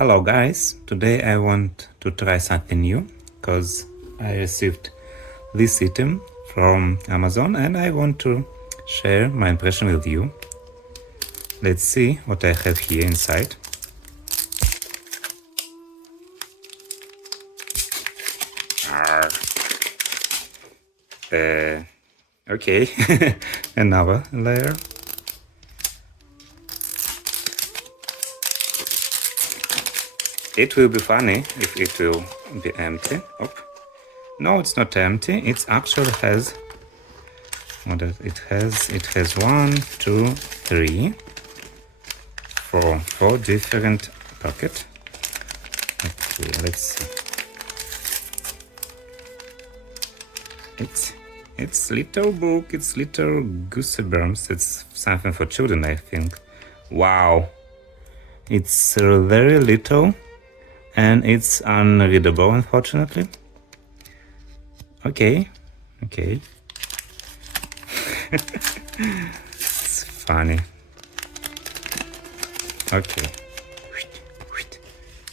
Hello guys, today I want to try something new because I received this item from Amazon and I want to share my impression with you. Let's see what I have here inside. Okay, another layer. It will be funny if it will be empty. Oh. No, it's not empty. It actually has what it has. It has 1, 2, 3, 4 different pockets. Okay, let's see. It's little book. It's little gooseberries. It's something for children, I think. Wow, it's very little. And it's unreadable, unfortunately. Okay. It's funny. Okay.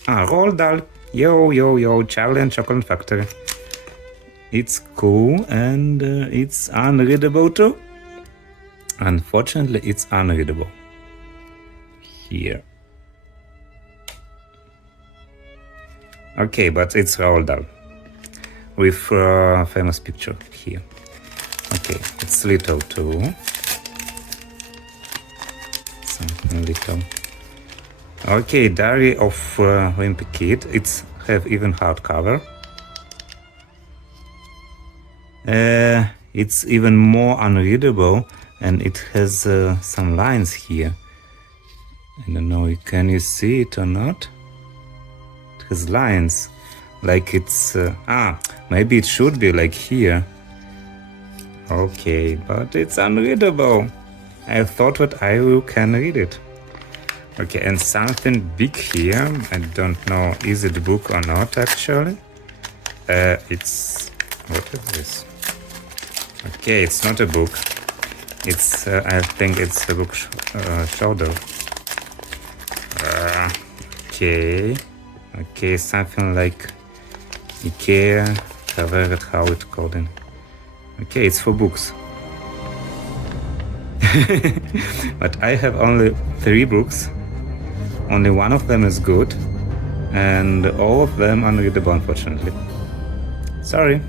Roald Dahl. Yo, Charlie and Chocolate Factory. It's cool and it's unreadable too. Unfortunately, it's unreadable. Here. Okay, but it's Roald Dahl with famous picture here. Okay, it's little too. Something little. Okay, Diary of Wimpy Kid. It's have even hardcover. It's even more unreadable, and it has some lines here. I don't know. Can you see it or not? Has lines like it's maybe it should be like here. Okay, but it's unreadable. I thought that I can read it. Okay, and something big here. I don't know, is it a book or not actually. It's, what is this? Okay, it's not a book. It's I think it's a book shoulder. Okay, something like IKEA, covered, how it's called in. Okay, it's for books. But I have only 3 books. Only one of them is good. And all of them unreadable, unfortunately. Sorry.